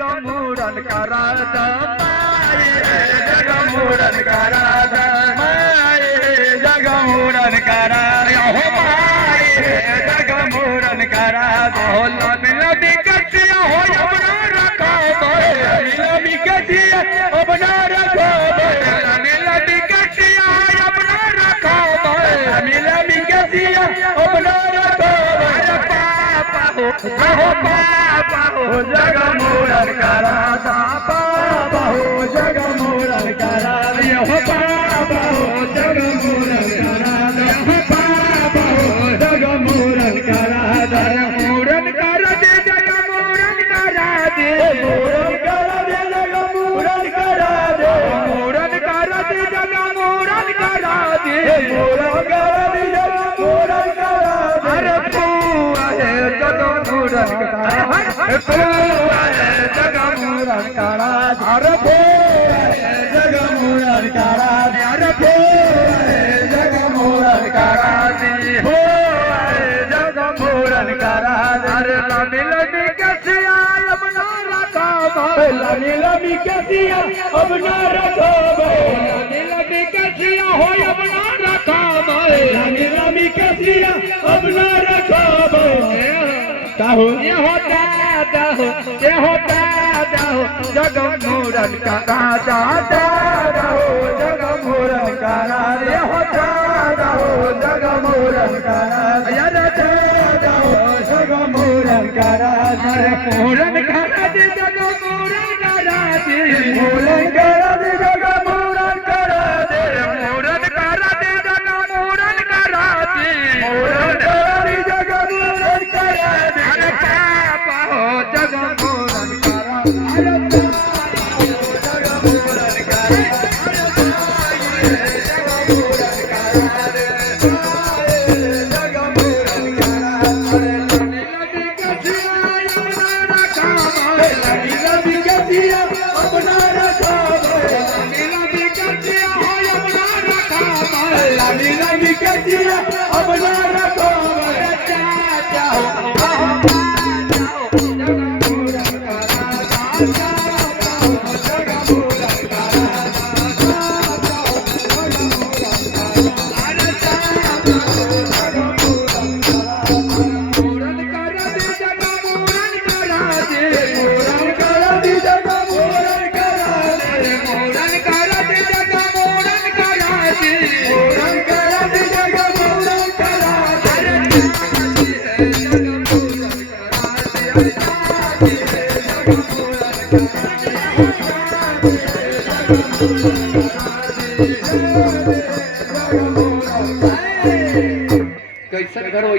जगमूरन करा दा माई जगमूरन करा दा माई जगमूरन करा हो माई जगमूरन करा दो लबी कटिया हो अपना रखा लबी कटिया अपना रखा लबी कटिया अपना रखा लबी कटिया अपना रखा पापा हो जगमूरन करा दा पापा हो जगमूरन करा हो पापा हो जगमूरन करा दा पापा हो जगमूरन करा दा मूरन कर दे जगमूरन करा दे मूरन कर दे जगमूरन करा दे मूरन कर दे जगमूरन करा दे मूरन कर दे जगमूरन करा दे अरे पूरा है जगमूरन करा पूरा है जगमूरन करा अरे पूरा है जगमूरन करा अरे पूरा है जगमूरन करा हो जगमूरन करा अरे लमी लमी कसिया अपना रखा लमी लमी कसिया अपना रखा लमी लमी कसिया हो अपना रखा लमी लमी कसिया अपना रखा ये होता हो जगमूरन करा दादा हो जगमूरन करा ये होता हो जगमूरन करा यार दादा हो जगमूरन करा मूरन करा दे जगमूरन करा दे मूरन करा दे जगमूरन करा दे मूरन करा दे जगमूरन करा दे मूरन करा दे जगमूरन करा दे अरे पापा हो जगमूरन करा अरे जगमूरन करा जगमूरन करा दे जगमूरन करा लगी लगी कसिया अपना रखा लगी लगी कसिया अपना रखा लगी लगी कसिया अपना रखा चाचा जगमूरन करा जगमूरन करा मूरन करा दे जगमूरन करा दे मूरन करा दे जगमूरन करा दे मूरन करा दे जगमूरन करा दे मूरन करा दे जगमूरन करा दे जगमूरन करा दे कैसे घर हो